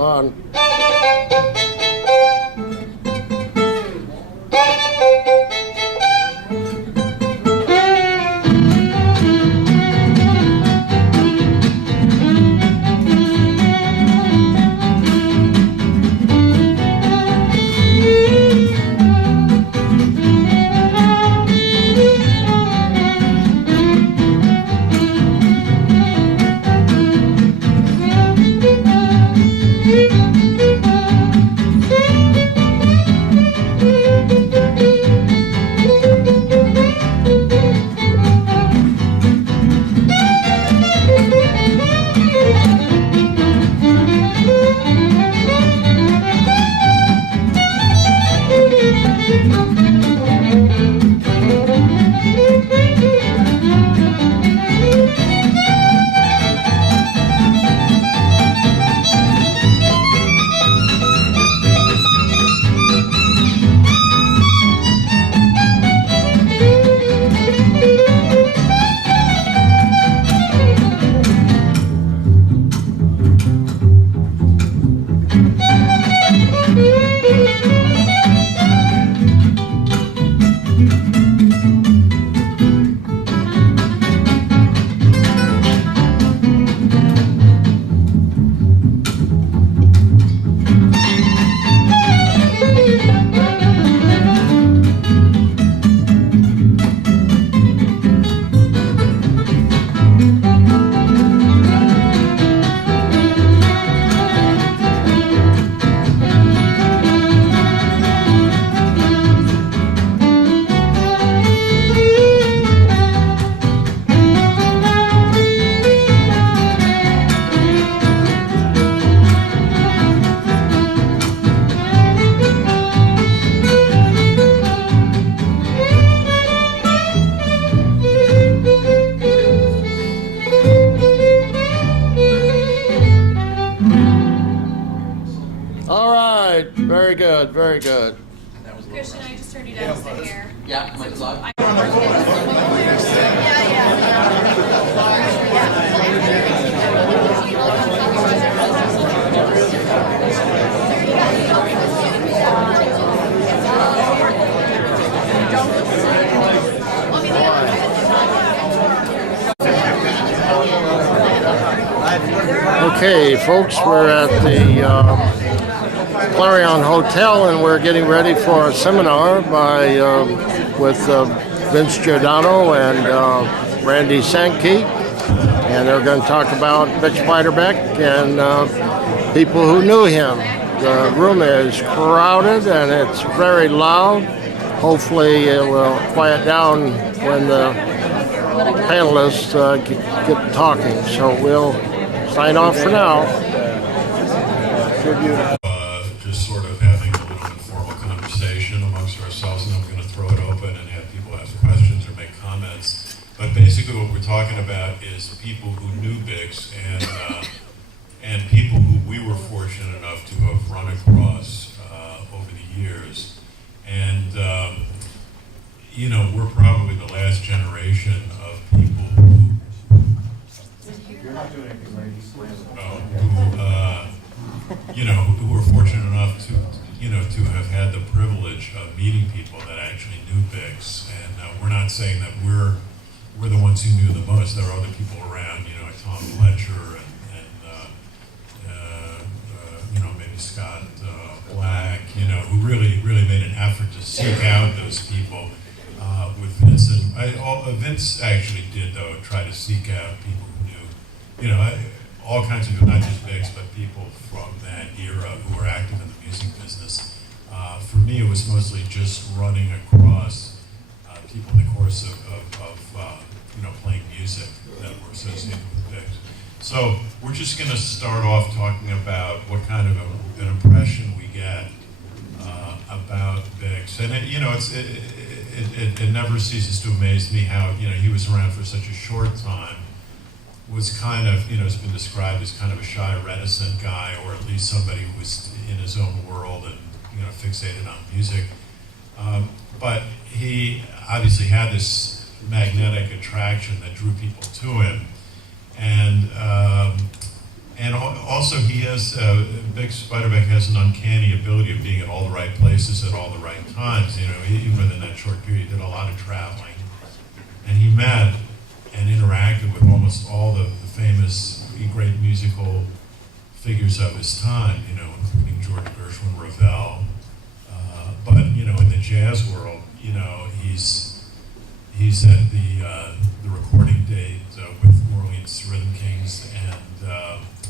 On. Very good, very good. Christian, I just turned you down to sit here. Yeah, my vlog. Okay, folks, we're at the Clarion Hotel, and we're getting ready for a seminar with Vince Giordano and Randy Sandke, and they're going to talk about Vic Beiderbecke and people who knew him. The room is crowded and it's very loud. Hopefully it will quiet down when the panelists get talking. So we'll sign off for now. Just sort of having a little informal conversation amongst ourselves, and I'm going to throw it open and have people ask questions or make comments. But basically what we're talking about is people who knew Bix and people who we were fortunate enough to have run across over the years. And, you know, we're probably the last generation of people who... You're not doing anything right. You know, who were fortunate enough to, to have had the privilege of meeting people that actually knew Bix. And we're not saying that we're the ones who knew the most. There are other people around, like Tom Fletcher and maybe Scott Black, who really made an effort to seek out those people. With Vince, and Vince actually did, though, try to seek out people who knew, all kinds of people, not just Bix, but people from that era who were active in the music business. For me, it was mostly just running across people in the course of playing music that were associated with Bix. So we're just going to start off talking about what kind of an impression we get about Bix. And it never ceases to amaze me how he was around for such a short time. Was kind of, has been described as kind of a shy, reticent guy, or at least somebody who was in his own world and, fixated on music. But he obviously had this magnetic attraction that drew people to him. And And also he has, Big Spiderbeck has an uncanny ability of being at all the right places at all the right times. You know, even within that short period, he did a lot of traveling. And he met and interacted with almost all the famous, great musical figures of his time, you know, including George Gershwin, Ravel. But, you know, in the jazz world, you know, he's at the recording date with New Orleans Rhythm Kings and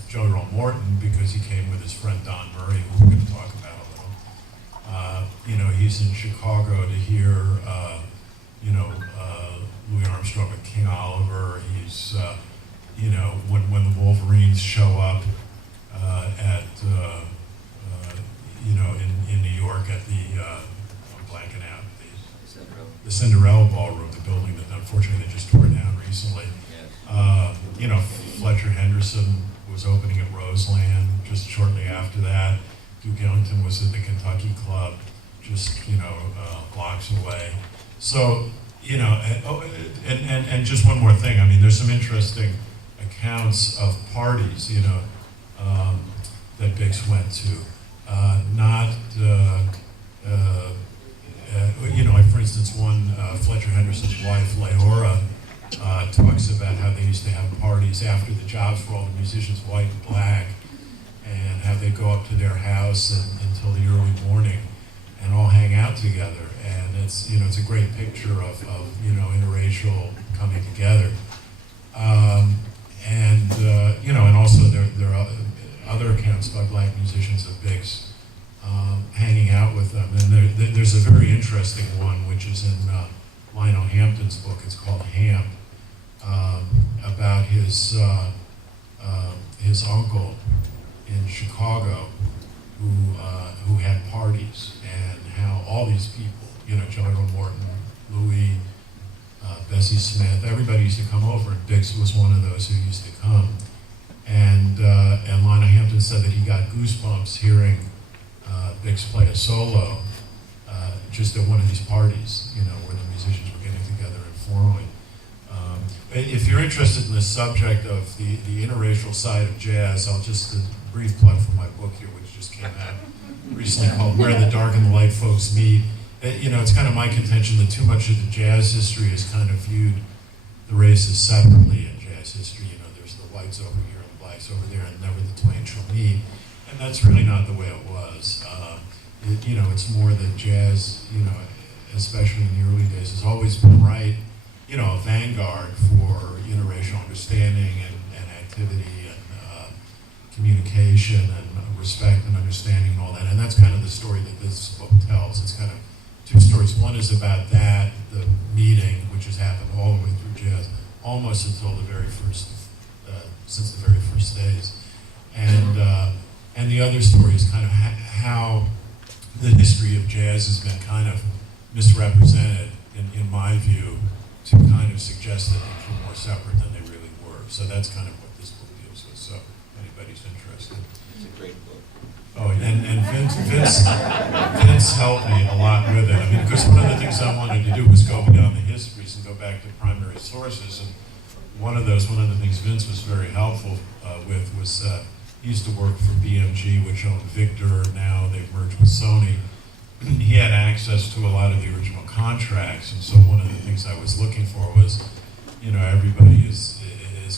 Joe Earl Morton, because he came with his friend Don Murray, who we're going to talk about a little. You know, he's in Chicago to hear, you know, Louis Armstrong and King Oliver. He's, you know, when the Wolverines show up at, you know, in New York at the, I'm blanking out, the Cinderella Ballroom, the building that unfortunately they just tore down recently. You know, Fletcher Henderson was opening at Roseland just shortly after that. Duke Ellington was at the Kentucky Club just, you know, blocks away. So, you know, and just one more thing. I mean, there's some interesting accounts of parties, you know, that Bix went to. You know, like for instance, one, Fletcher Henderson's wife, Leora, talks about how they used to have parties after the jobs for all the musicians, white and black, and how they go up to their house until the early morning and all hang out together. And it's, you know, it's a great picture of you know, interracial coming together. You know, and also there are other accounts by black musicians of Bix hanging out with them. And there's a very interesting one, which is in Lionel Hampton's book. It's called Hamp, about his uncle in Chicago who had parties, and how all these people, you know, Joe Earl Morton, Louis, Bessie Smith, everybody used to come over, and Bix was one of those who used to come. And Lionel Hampton said that he got goosebumps hearing Bix play a solo just at one of these parties, you know, where the musicians were getting together informally. If you're interested in the subject of the interracial side of jazz, I'll just brief plug for my book here, which just came out recently, called Where the Dark and the Light Folks Meet. You know, it's kind of my contention that too much of the jazz history has kind of viewed the races separately in jazz history. You know, there's the whites over here and the blacks over there, and never the twain shall meet. And that's really not the way it was. You know, it's more that jazz, you know, especially in the early days, has always been right, you know, a vanguard for interracial understanding and activity and communication and respect and understanding and all that. And that's kind of the story that this book tells. It's kind of two stories. One is about that, the meeting, which has happened all the way through jazz, almost until the very first, since the very first days. And the other story is kind of how the history of jazz has been kind of misrepresented, in my view, to kind of suggest that things were more separate than they really were. So that's kind of what this book deals with, so if anybody's interested. It's a great book. Oh, and Vince helped me a lot with it. I mean, because one of the things I wanted to do was go beyond the histories and go back to primary sources. And one of the things Vince was very helpful with was he used to work for BMG, which owned Victor. Now they've merged with Sony. He had access to a lot of the original contracts, and so one of the things I was looking for was, you know, everybody is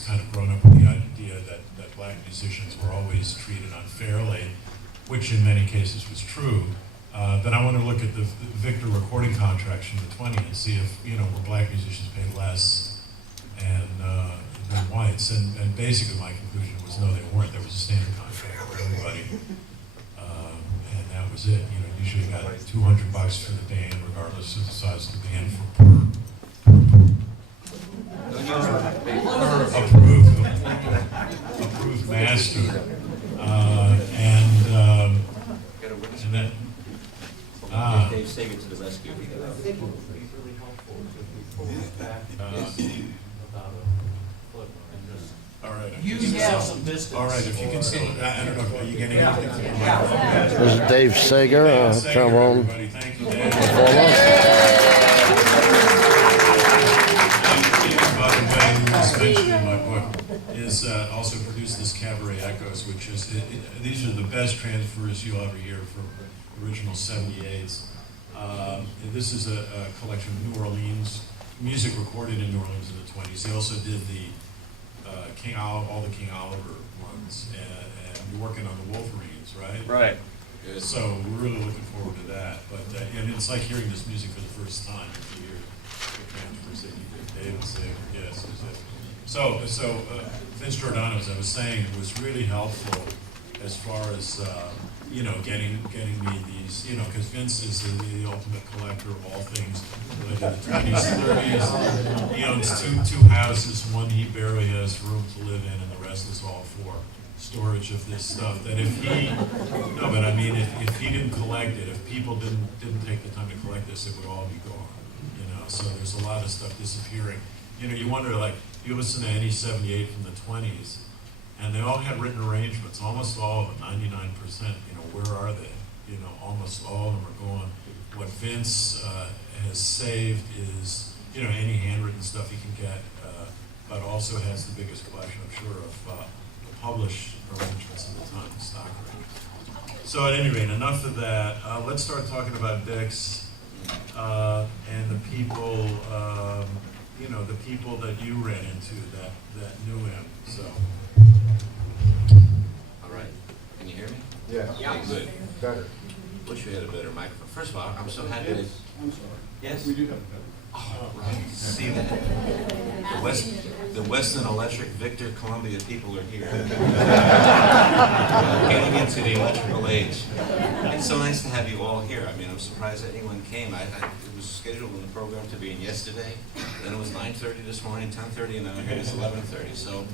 kind of grown up with the idea that black musicians were always treated unfairly, which in many cases was true. But I want to look at the Victor recording contracts from the 20s and see if, you know, were black musicians paid less than whites. And basically my conclusion was no, they weren't. There was a standard contract for everybody. And that was it. You know, usually got $200 for the band, regardless of the size of the band, for approved master. And then Dave Sagan to the rescue. all right. You have some distance. All right, if you can still, I don't know, are you getting anything? This is Dave Sager, trombone Everybody, thank you, Dave. performer. By the way, who was mentioned in my book, is also produced this Cabaret Echo was, which is, these are the best transfers you'll ever hear from original 78s. This is a collection of New Orleans, music recorded in New Orleans in the 20s. He also did the King Oliver, all the King Oliver ones, and we're working on the Wolverines, right? Right. So we're really looking forward to that. But and it's like hearing this music for the first time. If you hear the transfers that you did, David Sager, yes. So Vince Giordano, as I was saying, was really helpful as far as getting me these, because Vince is the ultimate collector of all things related to the 20s, 30s. He owns two houses. One he barely has room to live in, and the rest is all for storage of this stuff. That if he didn't collect it, if people didn't take the time to collect this, it would all be gone. So there's a lot of stuff disappearing. You wonder, like, you listen to any 78 from the 20s, and they all had written arrangements, almost all of them, 99%, where are they? Almost all of them are gone. What Vince has saved is, any handwritten stuff he can get, but also has the biggest collection, I'm sure, of published arrangements of the time, stock arrangements. So at any rate, enough of that. Let's start talking about Bix and the people, the people that you ran into that knew him. So. All right. Can you hear me? Yeah. Okay, good. Better. Wish we had a better microphone. First of all, I'm so happy that. I'm sorry. Yes? We do have better. Oh, right. See that? The Weston Electric Victor Columbia people are here. Getting into the electrical age. It's so nice to have you all here. I mean, I'm surprised that anyone came. It was scheduled in the program to be in yesterday. Then it was 9:30 this morning, 10:30, and now here it's 11:30. So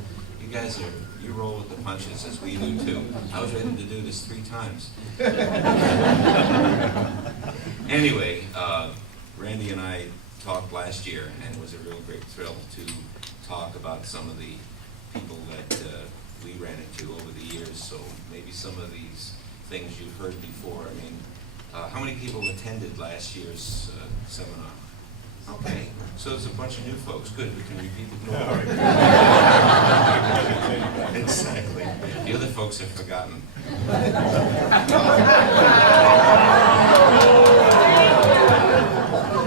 you guys you roll with the punches, as we do too. I was ready to do this 3 times. Anyway, Randy and I talked last year, and it was a real great thrill to talk about some of the people that we ran into over the years. So maybe some of these things you've heard before. I mean, how many people attended last year's seminar? Okay, so there's a bunch of new folks. Good, we can repeat the program. Exactly. The other folks have forgotten.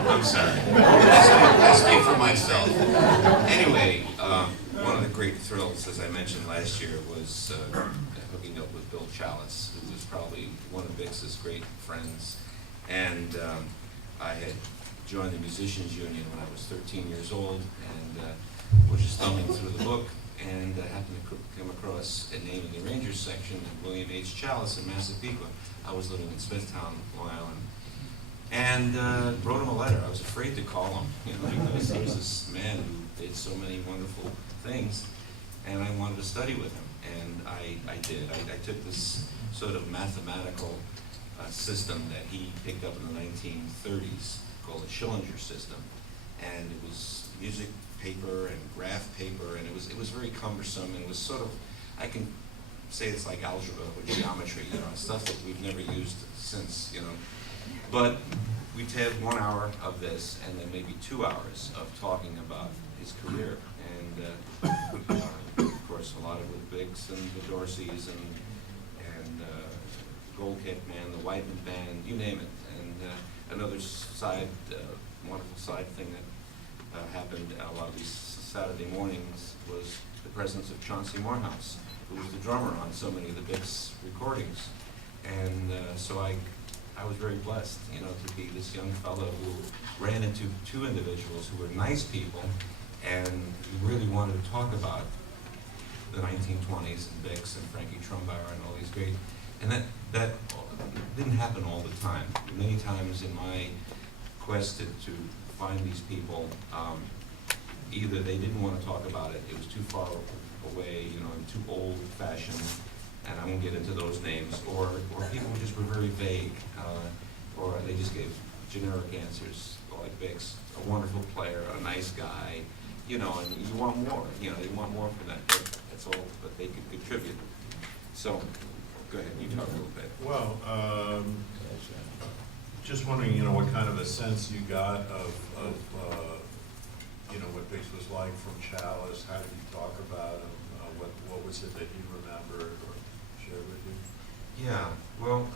I'm sorry. I speak for myself. Anyway, one of the great thrills, as I mentioned last year, was hooking up with Bill Chalice, who was probably one of Bix's great friends. And I had joined the Musicians Union when I was 13 years old, and was just thumbing through the book, and happened to come across a name in the Rangers section of William H. Chalice in Massapequa. I was living in Smithtown, Long Island, and wrote him a letter. I was afraid to call him, because he was this man who did so many wonderful things, and I wanted to study with him, and I did. I took this sort of mathematical system that he picked up in the 1930s called the Schillinger system, and it was music paper and graph paper, and it was very cumbersome, and it was sort of, I can say it's like algebra or geometry, stuff that we've never used since, But we'd have 1 hour of this, and then maybe 2 hours of talking about his career, and of course a lot of it with Biggs and the Dorseys and Gold Kick Man, the Whiteman Band, you name it. And another wonderful side thing that happened a lot of these Saturday mornings was the presence of Chauncey Morehouse, who was the drummer on so many of the Bix recordings. And so I was very blessed, to be this young fellow who ran into 2 individuals who were nice people and who really wanted to talk about the 1920s and Bix and Frankie Trumbauer and all these great, and that didn't happen all the time. Many times in my quest to find these people, either they didn't want to talk about it, it was too far away, and too old-fashioned, and I won't get into those names, or people just were very vague, or they just gave generic answers, like Bix, a wonderful player, a nice guy, and you want more, they want more from that, but that's all that they could contribute. So, go ahead, you talk a little bit. Well, just wondering, what kind of a sense you got of what Bix was like from Chalice. How did you talk about him? what was it that he remembered or shared with you? Yeah, well,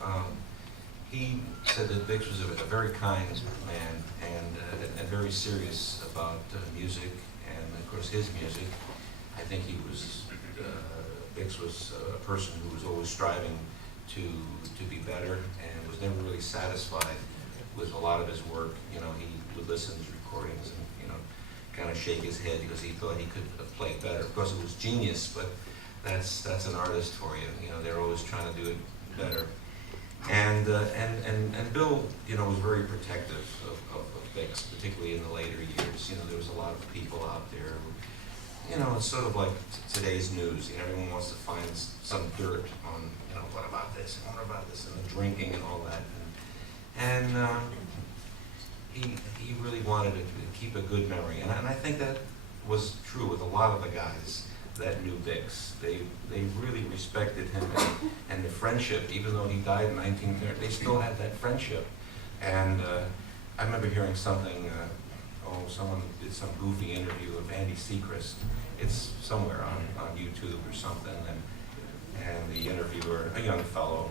he said that Bix was a very kind man and very serious about music and, of course, his music. I think Bix was a person who was always striving to be better and was never really satisfied with a lot of his work. You know, he would listen to his recordings and, you know, kind of shake his head because he thought he could have played better. Of course, it was genius, but that's an artist for you. You know, they're always trying to do it better. And Bill, you know, was very protective of Bix, particularly in the later years. You know, there was a lot of people out there who, you know, it's sort of like today's news. You know, everyone wants to find some dirt on, you know, what about this and what about this, and the drinking and all that. And he really wanted to keep a good memory, and I think that was true with a lot of the guys that knew Bix. They really respected him and the friendship, even though he died in 1930. They still had that friendship. And I remember hearing something. Someone did some goofy interview of Andy Seacrest. It's somewhere on YouTube or something, and the interviewer, a young fellow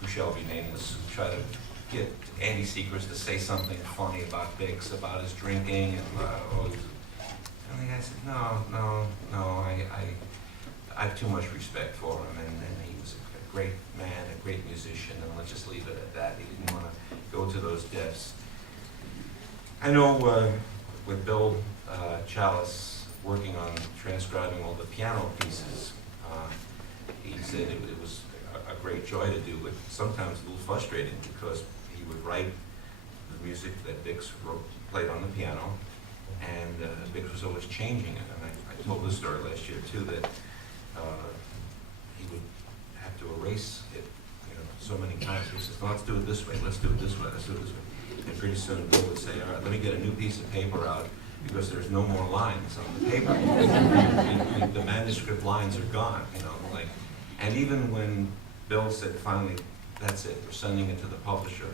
who shall be nameless, tried to get Andy Seacrest to say something funny about Bix, about his drinking, and the guy said, no, I have too much respect for him, and he was a great man, a great musician, and let's just leave it at that. He didn't want to go to those depths. I know with Bill Chalice working on transcribing all the piano pieces, he said it was a great joy to do, but sometimes a little frustrating because he would write the music that Bix played on the piano, and Bix was always changing it. And I told this story last year too, that he would have to erase it, you know, so many times. He says, no, let's do it this way, let's do it this way, let's do it this way. And pretty soon Bill would say, all right, let me get a new piece of paper out because there's no more lines on the paper. The manuscript lines are gone, you know, like, and even when Bill said finally, that's it, we're sending it to the publisher,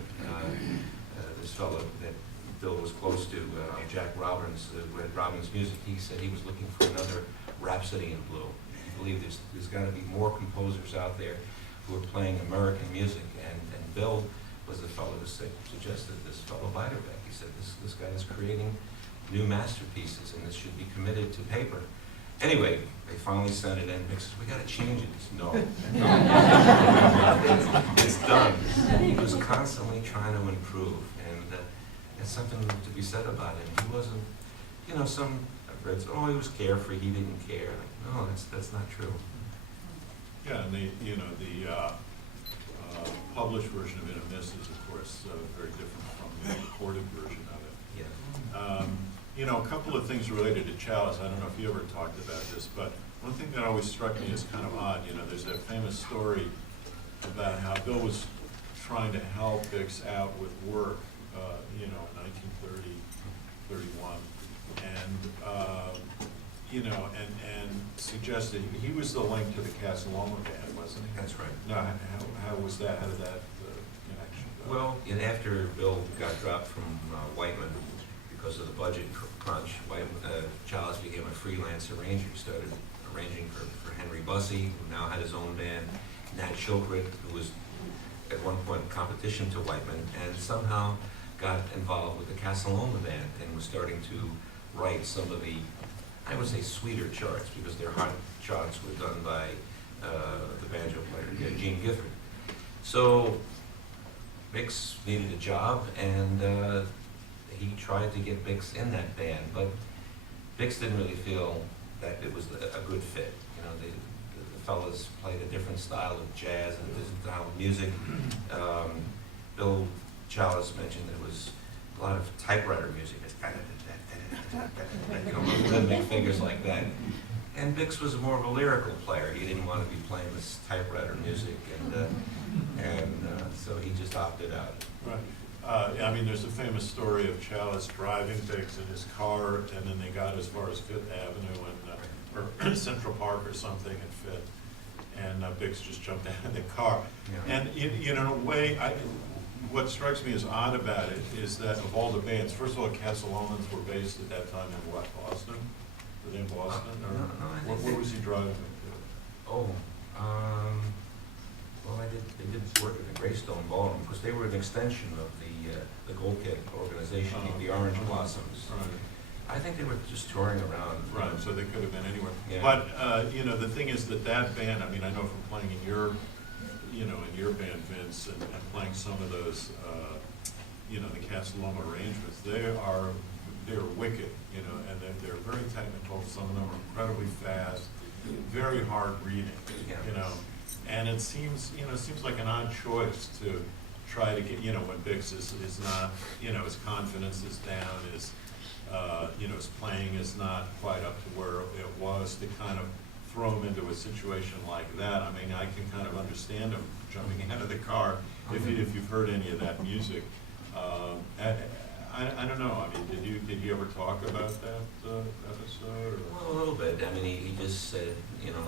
this fellow that Bill was close to, Jack Robbins, who had Robbins Music, he said he was looking for another Rhapsody in Blue. He believed there's got to be more composers out there who are playing American music, and Bill was the fellow who suggested this fellow Beiderbecke. He said, this guy is creating new masterpieces, and this should be committed to paper. Anyway, they finally sent it in. Bix says, we got to change it. He said, no. It's done. He was constantly trying to improve, and there's something to be said about him. He wasn't, you know, I've read, he was carefree, he didn't care. Like, no, that's not true. Yeah, and the published version of It and Miss is, of course, very different from the recorded version of it. Yeah. You know, a couple of things related to Chalice. I don't know if you ever talked about this, but one thing that always struck me as kind of odd, you know, there's that famous story about how Bill was trying to help Bix out with work, you know, in 1930, 31, and, you know, and suggested he was the link to the Casaloma band, wasn't he? That's right. No, how was that? How did that connection go? Well, and after Bill got dropped from Whiteman because of the budget crunch, Chalice became a freelance arranger. He started arranging for Henry Bussey, who now had his own band, Nat Shilkret, who was at one point in competition to Whiteman, and somehow got involved with the Casaloma band and was starting to write some of the, I would say, sweeter charts, because their hot charts were done by the banjo player, Gene Gifford. So Bix needed a job, and he tried to get Bix in that band, but Bix didn't really feel that it was a good fit. You know, the fellas played a different style of jazz and a different style of music. Bill Chalice mentioned there was a lot of typewriter music. It's kind of, you know, rhythmic figures like that. And Bix was more of a lyrical player. He didn't want to be playing this typewriter music, and so he just opted out. Right. I mean, there's a famous story of Chalice driving Bix in his car, and then they got as far as Fifth Avenue or Central Park or something at Fifth, and Bix just jumped out of the car. Yeah. And in a way, what strikes me as odd about it is that of all the bands, first of all, Casalomans were based at that time in what, Boston? Were they in Boston, or No, I think what was he driving? Oh, well, they did work at the Greystone Ballroom, because they were an extension of the Gold Kid organization, the Orange Blossoms. Right. I think they were just touring around. Right, so they could have been anywhere. Yeah. But, you know, the thing is that band, I mean, I know from playing in your, you know, in your band, Vince, and playing some of those, you know, the Casa Loma arrangements, they're wicked, you know, and they're very technical. Some of them are incredibly fast, very hard reading, you know. And it seems, you know, like an odd choice to try to get, you know, when Bix is not, you know, his confidence is down, you know, his playing is not quite up to where it was, to kind of throw him into a situation like that. I mean, I can kind of understand him jumping out of the car if you've heard any of that music. I don't know. I mean, did you ever talk about that episode? Or? Well, a little bit. I mean, he just said, you know,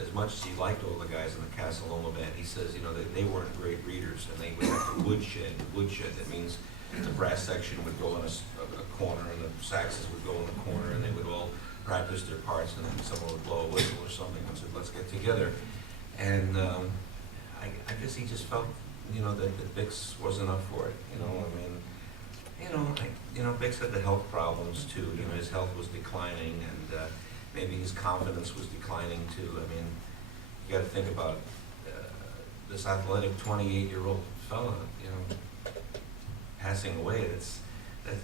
as much as he liked all the guys in the Casa Loma band, he says, you know, that they weren't great readers, and they would have to woodshed. That means the brass section would go in a corner, and the saxes would go in the corner, and they would all practice their parts, and then someone would blow a whistle or something and said, let's get together. And I guess he just felt, you know, that Bix wasn't up for it. You know, I mean, Bix had the health problems too. You know, his health was declining, and maybe his confidence was declining too. I mean, you got to think about this athletic 28-year-old fella, you know, passing away.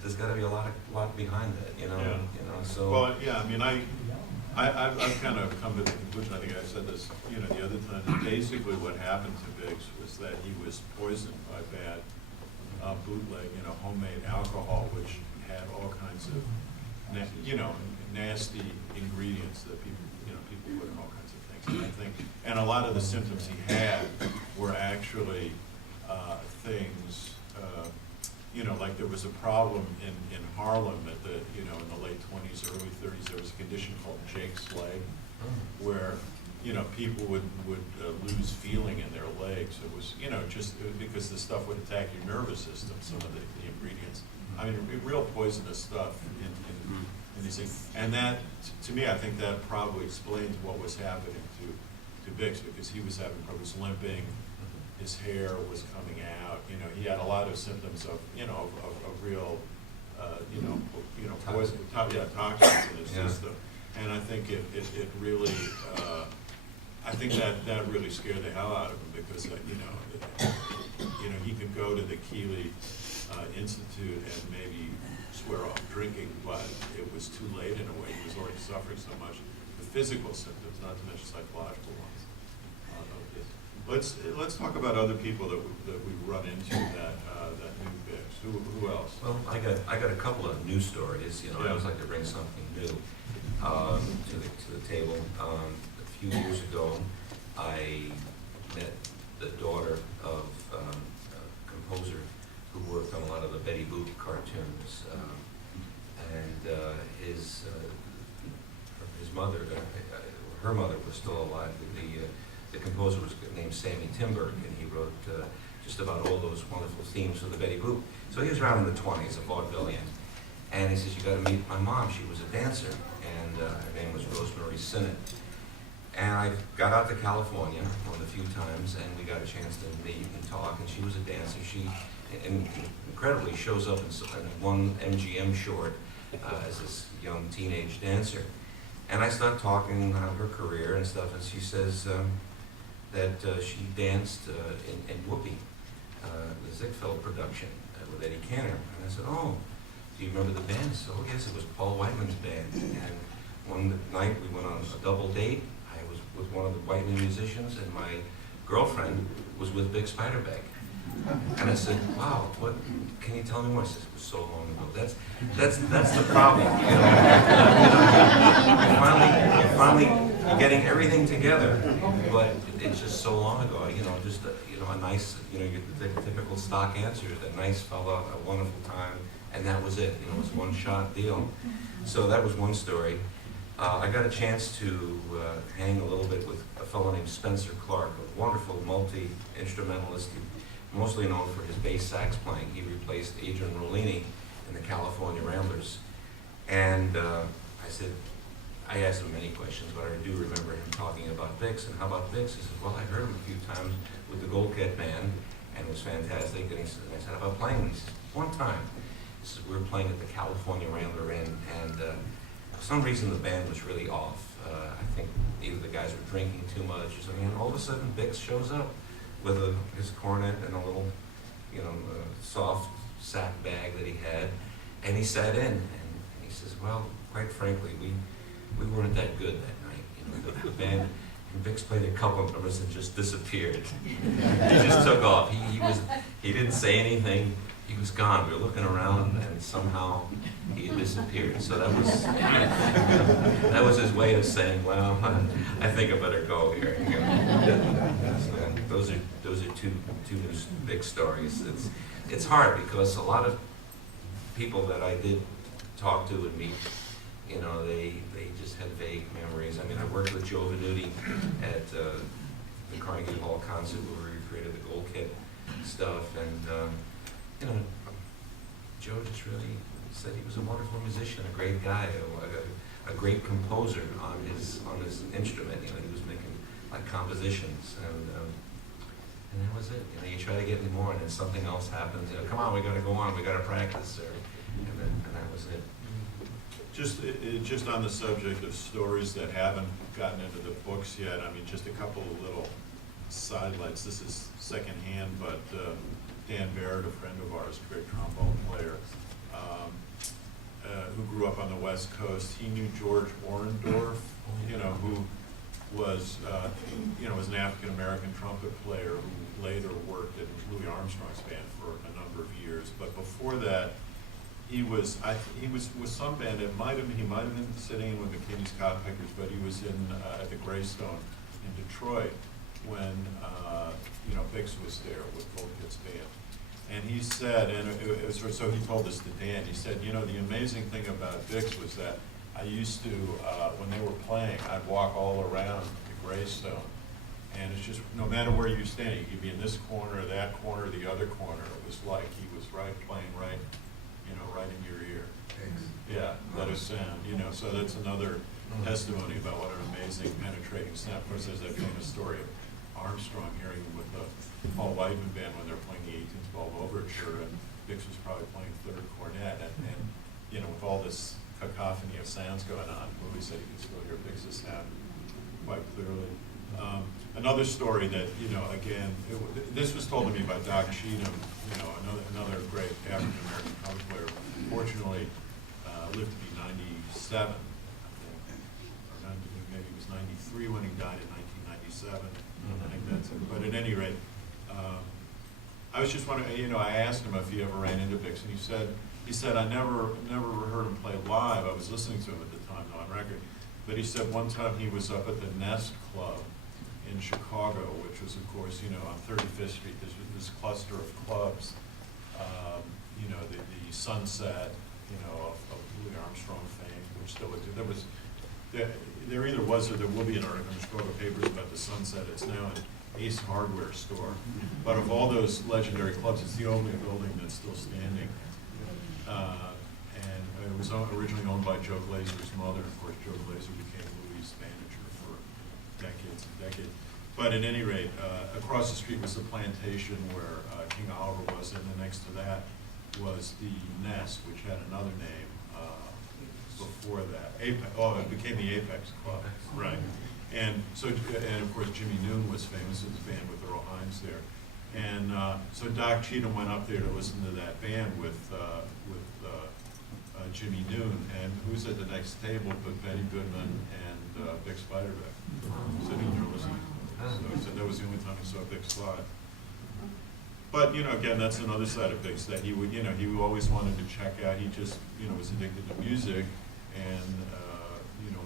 There's got to be a lot behind that, you know. Yeah. You know, so. Well, yeah. I mean, I've kind of come to the conclusion. I think I said this, you know, the other time. That basically, what happened to Bix was that he was poisoned by bad bootleg, you know, homemade alcohol, which had all kinds of, you know, nasty ingredients that people put in all kinds of things. And I think, and a lot of the symptoms he had were actually things, you know, like there was a problem in Harlem at the, you know, in the late 20s, early 30s. There was a condition called Jake's leg, where, you know, people would lose feeling in their legs. It was, you know, just because the stuff would attack your nervous system, some of the ingredients. I mean, real poisonous stuff in these things. And that, to me, I think that probably explains what was happening to Bix, because he was having problems limping, his hair was coming out, you know, he had a lot of symptoms of, you know, of real, you know, poison, toxins in his system. And I think it really, I think that really scared the hell out of him, because you know, he could go to the Keeley Institute and maybe swear off drinking, but it was too late in a way. He was already suffering so much, the physical symptoms, not to mention psychological ones. Let's talk about other people that we run into that knew Bix. Who else? Well, I got a couple of news stories. You know, I always like to bring something new to the table. A few years ago, I met the daughter of a composer who worked on a lot of the Betty Boop cartoons, and his mother, her mother was still alive. The composer was named Sammy Timberg, and he wrote just about all those wonderful themes for the Betty Boop. So he was around in the 20s, a vaudevillian. And he says, you got to meet my mom. She was a dancer, and her name was Rosemary Sinnott. And I got out to California one of the few times, and we got a chance to meet and talk, and she was a dancer. She incredibly shows up in one MGM short as this young teenage dancer. And I start talking about her career and stuff, and she says that she danced in Whoopi, the Ziegfeld production with Eddie Cantor. And I said, oh, do you remember the band? So, yes, it was Paul Whiteman's band. And one night we went on a double date. I was with one of the Whiteman musicians, and my girlfriend was with Bix Beiderbecke. And I said, wow, what, can you tell me more? She said, it was so long ago. That's the problem. You know, you're finally getting everything together, but it's just so long ago. You know, just a nice, you know, the typical stock answer, a nice fella, a wonderful time, and that was it. You know, it was a one-shot deal. So that was one story. I got a chance to hang a little bit with a fellow named Spencer Clark, a wonderful multi-instrumentalist, mostly known for his bass sax playing. He replaced Adrian Rollini in the California Ramblers. And I said, I asked him many questions, but I do remember him talking about Bix, and how about Bix? He says, well, I heard him a few times with the Gold Kid Band, and it was fantastic, and I said, how about playing? He says, one time. He says, we were playing at the California Rambler Inn, and for some reason the band was really off. I think either the guys were drinking too much or something, and all of a sudden Bix shows up with his cornet and a little, soft sack bag that he had, and he sat in, and he says, well, quite frankly, we weren't that good that night. The band, and Bix played a couple of numbers and just disappeared. He just took off. He didn't say anything. He was gone. We were looking around, and somehow he had disappeared. So that was his way of saying, well, I think I better go here. So those are two big stories. It's hard because a lot of people that I did talk to and meet, they just had vague memories. I mean, I worked with Joe Venuti at the Carnegie Hall concert where we created the Gold Kid stuff, and Joe just really said he was a wonderful musician, a great guy, a great composer on his instrument. He was making like compositions, and that was it. You try to get me more, and then something else happens. Come on, we got to go on, we got to practice, and that was it. Just on the subject of stories that haven't gotten into the books yet, I mean, just a couple of little sidelights. This is secondhand, but Dan Barrett, a friend of ours, great trombone player, who grew up on the West Coast, he knew George Orendorff, who was, was an African-American trumpet player who later worked at Louis Armstrong's band for a number of years. But before that, he was with some band. He might have been sitting in with the King's Codpickers, but he was at the Greystone in Detroit when Bix was there with Gold Kid's band. And he said, so he told this to Dan. He said, the amazing thing about Bix was that I used to, when they were playing, I'd walk all around the Greystone, and it's just no matter where you're standing, you could be in this corner, that corner, the other corner. It was like he was playing right in your ear. Yeah, let us sound. So that's another testimony about what an amazing penetrating sound. Of course, there's that famous story of Armstrong hearing him with the Paul Whiteman band when they're playing the 18th Ball Overture, and Bix was probably playing third cornet, and with all this cacophony of sounds going on, Louis said he could still hear Bix's sound quite clearly. Another story that, again, this was told to me by Doc Cheatham, another great African-American trumpet player. Fortunately, lived to be 97, I think. Or maybe he was 93 when he died in 1997. I think that's it. But at any rate, I was just wondering, I asked him if he ever ran into Bix, and he said, I never heard him play live. I was listening to him at the time, though, on record. But he said one time he was up at the Nest Club in Chicago, which was, of course, on 35th Street, this cluster of clubs, the Sunset, of Louis Armstrong fame, which still was, there either was or there will be an article in the Chicago papers about the Sunset. It's now an Ace Hardware store. But of all those legendary clubs, it's the only building that's still standing. And it was originally owned by Joe Glazer's mother. Of course, Joe Glazer became Louis' manager for decades and decades. But at any rate, across the street was the plantation where King Oliver was, and then next to that was the Nest, which had another name before that. It became the Apex Club, right? And so, and of course, Jimmy Noon was famous in his band with Earl Hines there. And so Doc Cheatham went up there to listen to that band with Jimmy Noon, and who's at the next table but Benny Goodman and Bix Beiderbecke sitting there listening. So that was the only time he saw Bix live. But again, that's another side of Bix, that he would, he always wanted to check out. He just, was addicted to music, and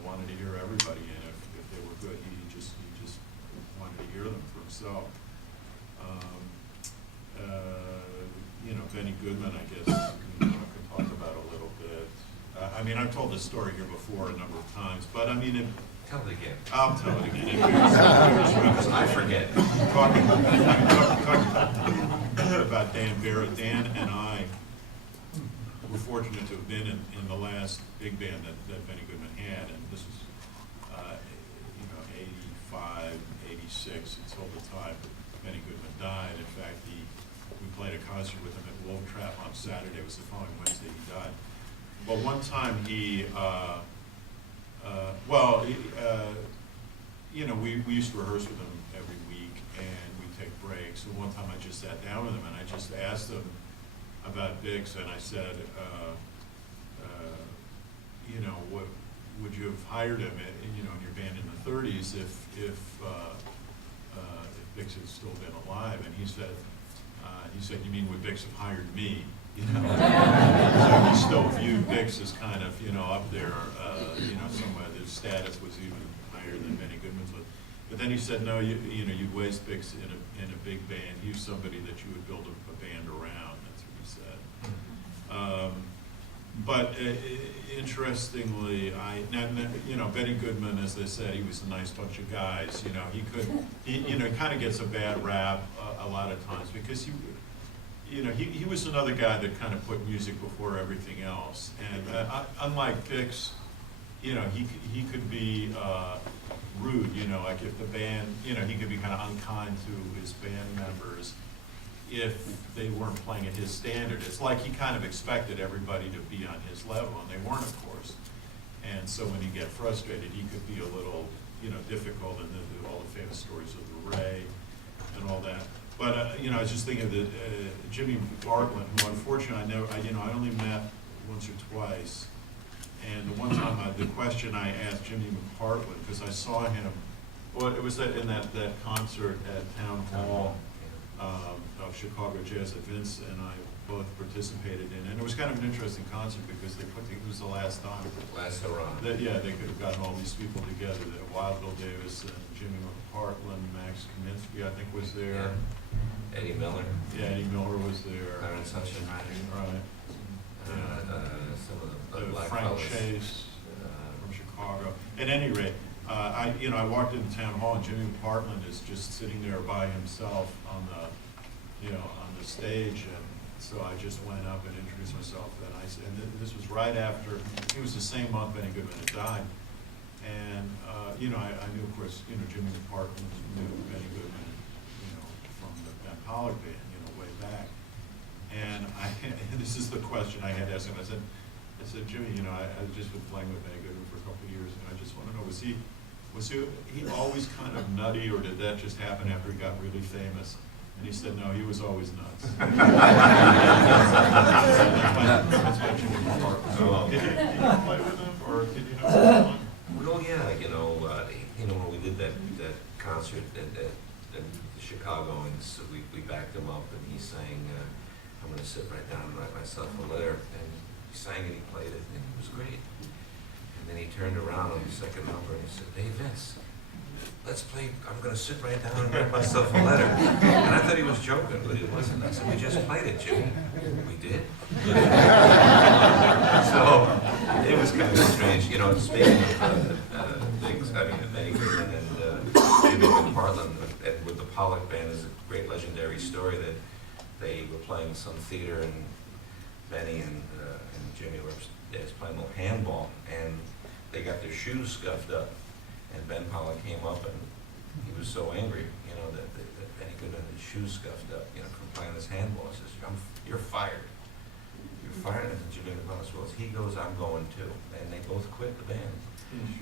wanted to hear everybody. And if they were good, he just wanted to hear them for himself. Benny Goodman, I guess, I could talk about a little bit. I mean, I've told this story here before a number of times, but I mean, Tell it again. I'll tell it again. I forget. Talking about Dan Barrett. Dan and I were fortunate to have been in the last big band that Benny Goodman had, and this was 85, 86, until the time Benny Goodman died. In fact, we played a concert with him at Wolf Trap on Saturday. It was the following Wednesday he died. But one time we used to rehearse with him every week, and we'd take breaks. So one time I just sat down with him, and I just asked him about Bix, and I said, what would you have hired him in your band in the 30s if Bix had still been alive? And he said, you mean would Bix have hired me? So he still viewed Bix as kind of, up there, somewhere the status was even higher than Benny Goodman's was. But then he said, no, you'd waste Bix in a big band. He was somebody that you would build a band around. That's what he said. But interestingly, Benny Goodman, as they said, he was a nice bunch of guys. He kind of gets a bad rap a lot of times because he was another guy that kind of put music before everything else. And unlike Bix, he could be rude. Like if the band, he could be kind of unkind to his band members if they weren't playing at his standard. It's like he kind of expected everybody to be on his level, and they weren't, of course. And so when he'd get frustrated, he could be a little, difficult, and then all the famous stories of the Ray and all that. But, I was just thinking that Jimmy Bartlett, who unfortunately I only met once or twice. And the one time, the question I asked Jimmy Bartlett, because I saw him, it was in that concert at Town Hall of Chicago Jazz that Vince and I both participated in. And it was kind of an interesting concert because it was the last time. Last hurrah. They could have gotten all these people together. Wild Bill Davis and Jimmy McPartland, Max Kaminsky, I think, was there. Yeah. Eddie Miller. Yeah, Eddie Miller was there. Clarence Hutchinson. Right. Some of the black Frank fellas. Chase from Chicago. At any rate, I walked into Town Hall, and Jimmy McPartland is just sitting there by himself on the stage, and so I just went up and introduced myself. And this was right after, it was the same month Benny Goodman had died. And I knew, of course, Jimmy McPartland knew Benny Goodman, from the Van Pollak band, way back. And this is the question I had to ask him. I said, Jimmy, I've just been playing with Benny Goodman for a couple of years, and I just want to know, was he always kind of nutty, or did that just happen after he got really famous? And he said, no, he was always nuts. That's why Jimmy McPartland. Did you play with him, or did you know someone? Well, yeah, when we did that concert at Chicago, and so we backed him up, and he sang, I'm going to sit right down and write myself a letter. And he sang it, he played it, and it was great. And then he turned around on the second number and he said, hey, Vince, let's play, I'm going to sit right down and write myself a letter. And I thought he was joking, but he wasn't. I said, we just played it, Jimmy. We did? So it was kind of strange. Speaking of things, Benny Goodman and Jimmy McPartland with the Pollak band is a great legendary story that they were playing some theater, and Benny and Jimmy were playing a little handball, and they got their shoes scuffed up. And Ben Pollak came up, and he was so angry, that Benny Goodman had his shoes scuffed up, from playing this handball. He says, you're fired. You're fired. And Jimmy McPartland says, well, if he goes, I'm going too. And they both quit the band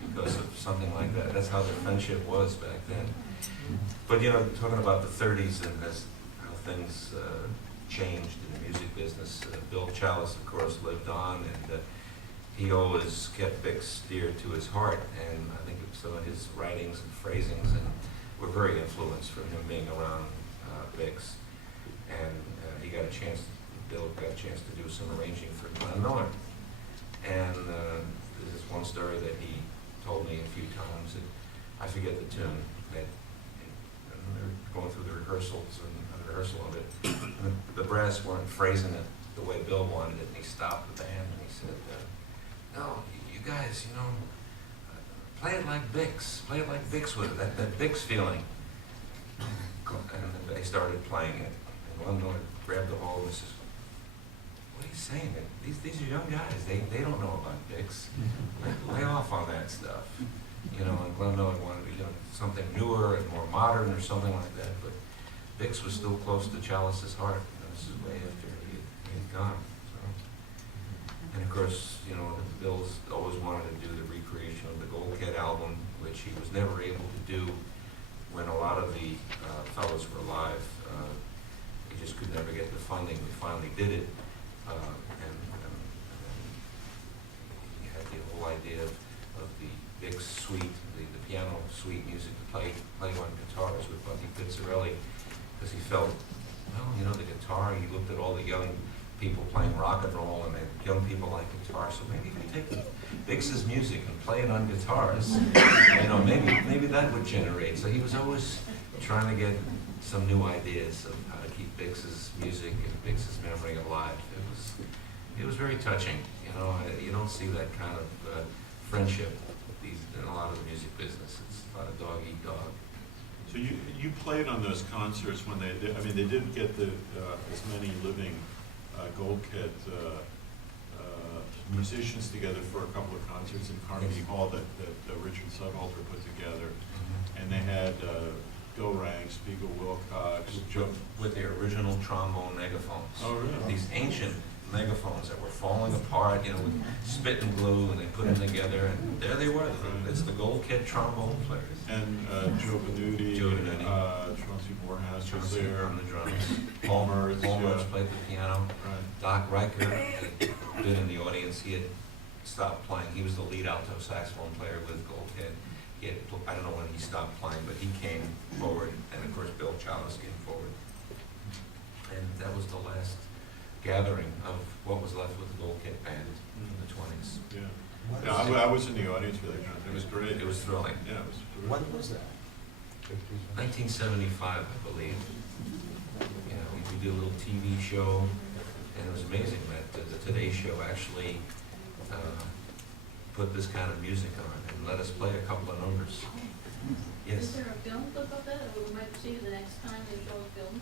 because of something like that. That's how their friendship was back then. But, talking about the 30s and how things changed in the music business, Bill Chalice, of course, lived on, and he always kept Bix dear to his heart, and I think some of his writings and phrasings were very influenced from him being around Bix. And Bill got a chance to do some arranging for Glenn Miller. And there's this one story that he told me a few times, and I forget the tune, that they were going through the rehearsals and the rehearsal of it, and the brass weren't phrasing it the way Bill wanted it, and he stopped the band and he said, no, you guys, play it like Bix. Play it like Bix with it, that Bix feeling. And they started playing it. And one Miller grabbed the hole and says, what are you saying? These are young guys. They don't know about Bix. Lay off on that stuff. you know, and Glenn Miller wanted, you know, something newer and more modern or something like that, but Bix was still close to Chalice's heart. You know, this is way after he had gone. So. And of course, you know, Bill's always wanted to do the recreation of the Gold Kid album, which he was never able to do when a lot of the fellows were alive. He just could never get the funding. We finally did it, and he had the whole idea of the big suite, the piano suite music to play on guitars with Bucky Pizzarelli, because he felt, well, you know, the guitar, he looked at all the young people playing rock and roll, and the young people like guitar, so maybe if we take Bix's music and play it on guitars, you know, maybe that would generate. So he was always trying to get some new ideas of how to keep Bix's music and Bix's memory alive. It was very touching. You know, you don't see that kind of friendship in a lot of the music business. It's a lot of dog eat dog. So you played on those concerts when they did, I mean, they didn't get as many living Gold Kid musicians together for a couple of concerts in Carnegie Hall that Richard Sudhalter put together. And they had Dorang, Spiegel Wilcox, With their original trombone megaphones. Oh, really? These ancient megaphones that were falling apart, you know, with spit and glue, and they put them together, and there they were. It's the Gold Kid trombone players. And Joe Benuti, Chauncey Morehouse was there. On the drums. Paul Mertz, Played the piano. Right. Doc Riker had been in the audience. He had stopped playing. He was the lead alto saxophone player with Gold Kid. I don't know when he stopped playing, but he came forward, and of course Bill Chalice came forward. And that was the last gathering of what was left with the Gold Kid band in the 20s. Yeah, I was in the audience for that concert. It was great. It was thrilling. Yeah, it was terrific. When was that? 1975, I believe. You know, we did a little TV show, and it was amazing that the Today Show actually put this kind of music on and let us play a couple of numbers. Is Yes. there a film clip of that that we might see the next time they show a film?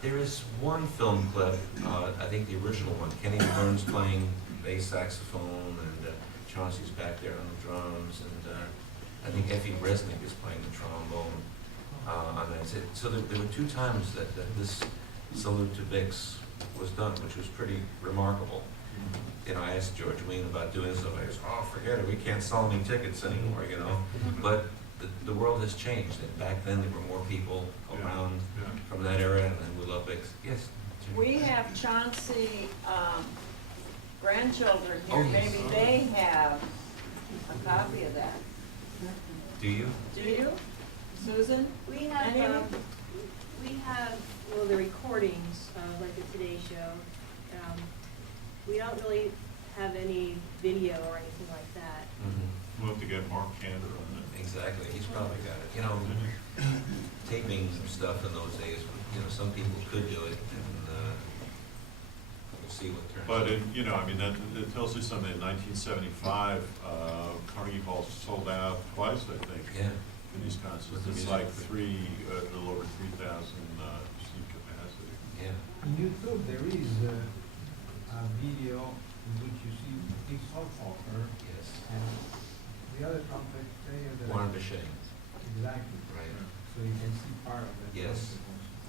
There is one film clip, I think the original one, Kenny Burns playing bass saxophone, and Chauncey's back there on the drums, and I think Effie Resnick is playing the trombone on that. So there were two times that this salute to Bix was done, which was pretty remarkable. You know, I asked George Wein about doing this, and I was, oh, forget it, we can't sell any tickets anymore, you know. But the world has changed, and back then there were more people around from that era, and we love Bix. Yes? Jim? We have Chauncey grandchildren here. Oh, yes. Maybe they have a copy of that. Do you? Do you, Susan? We have, Any of well, the recordings of like the Today Show. We don't really have any video or anything like that. We'll have to get Mark Cantor on it. Exactly, he's probably got it. You know, taping stuff in those days, you know, some people could do it, and we'll see what turns out. But, you know, I mean, that tells you something. In 1975, Carnegie Hall sold out twice, I think, Yeah. in these concerts. With the It's music. like a little over 3,000 seat capacity. Yeah. On YouTube, there is a video in which you see Big Sudhalter Yes. and the other trumpet player. Warren Bechet. Exactly. Right. So you can see part of it. Yes.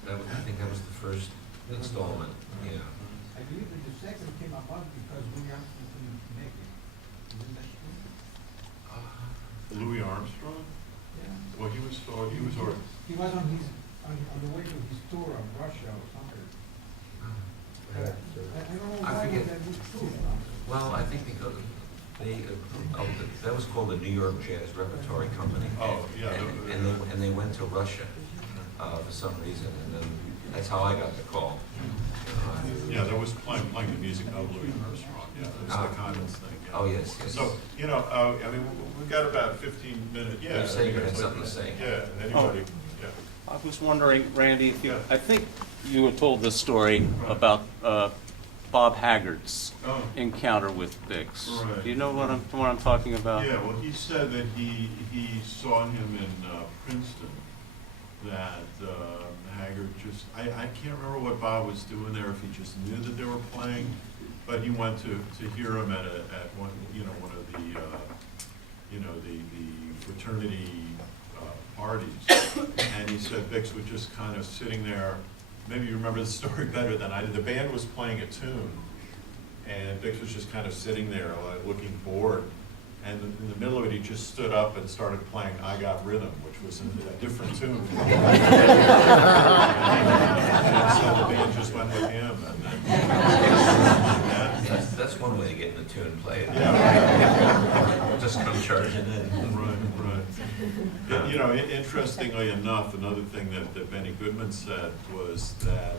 I think that was the first installment. Yeah. I believe that the second came about because Louis Armstrong couldn't make it. Isn't that true? Louis Armstrong? Yeah. Well, he was already. He was on his on the way to his tour of Russia or something. I don't know I why forget. that was true. Well, I think because they, that was called the New York Jazz Repertory Company. Oh, yeah. And they went to Russia for some reason, and then that's how I got the call. Yeah, there was playing the music of Louis Armstrong. Yeah, it was the Condons thing. Yeah. Oh, yes, yes. So, you know, I mean, we've got about 15 minutes. Yeah. You say you had it's something to say. Yeah, anybody, yeah. I was wondering, Randy, if you, Yeah. I think you had told this story about Bob Haggard's Oh. encounter with Bix. Right. Do you know what I'm talking about? Yeah, well, he said that he saw him in Princeton, that Haggard just, I can't remember what Bob was doing there, if he just knew that they were playing, but he went to hear him at one of the, you know, the fraternity parties. And he said Bix was just kind of sitting there. Maybe you remember the story better than I did. The band was playing a tune, and Bix was just kind of sitting there, like, looking bored. And in the middle of it, he just stood up and started playing "I Got Rhythm," which was a different tune. And so the band just went with him. And That's one way to get in the tune played. Yeah. Just come charging in. Right. You know, interestingly enough, another thing that Benny Goodman said was that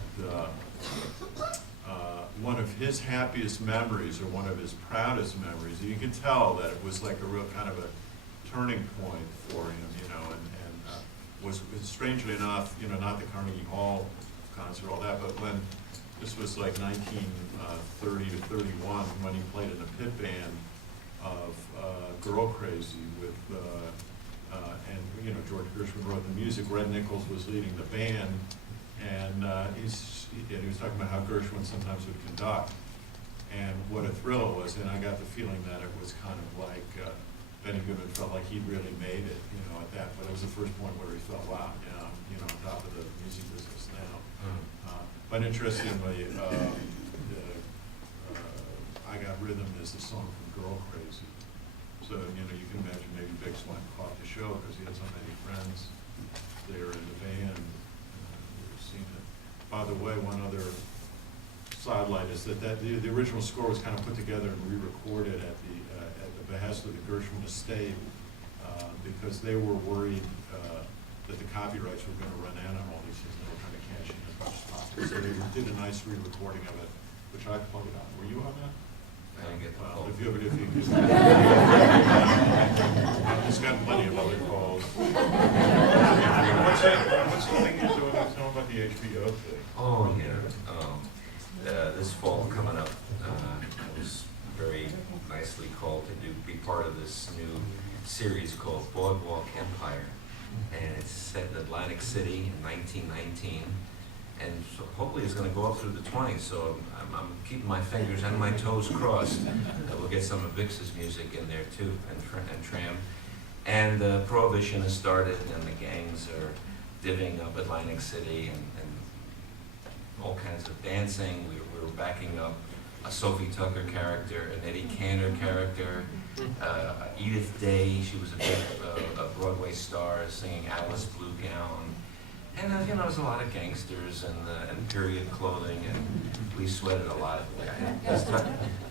one of his happiest memories, or one of his proudest memories, you could tell that it was like a real kind of a turning point for him, you know, and was strangely enough, you know, not the Carnegie Hall concert, all that, but when this was like 1930 to 31, when he played in a pit band of Girl Crazy with, and you know, George Gershwin wrote the music. Red Nichols was leading the band, and he was talking about how Gershwin sometimes would conduct, and what a thrill it was. And I got the feeling that it was kind of like Benny Goodman felt like he'd really made it, you know, at that. But it was the first point where he felt, wow, yeah, I'm, you know, on top of the music business now. But interestingly, I Got Rhythm is the song from Girl Crazy. So, you know, you can imagine maybe Bix went and caught the show because he had so many friends there in the band who had seen it. By the way, one other sidelight is that the original score was kind of put together and re-recorded at the behest of the Gershwin estate because they were worried that the copyrights were going to run out on all these things. They were trying to cash in as much as possible. So they did a nice re-recording of it, which I plugged on. Were you on that? I didn't get the Well, call. if you I've got plenty of other calls. What's the thing you're doing? Tell me about the HBO thing. Oh, yeah. This fall coming up, I was very nicely called to be part of this new series called Boardwalk Empire. And it's set in Atlantic City in 1919. And so hopefully it's going to go up through the 20s, so I'm keeping my fingers and my toes crossed that we'll get some of Bix's music in there too, and Tram. And Prohibition has started, and the gangs are divvying up Atlantic City, and all kinds of dancing. We were backing up a Sophie Tucker character, an Eddie Cantor character, Edith Day. She was a big a Broadway star singing Alice Blue Gown. And you know, there's a lot of gangsters and period clothing, and we sweated a lot. I had this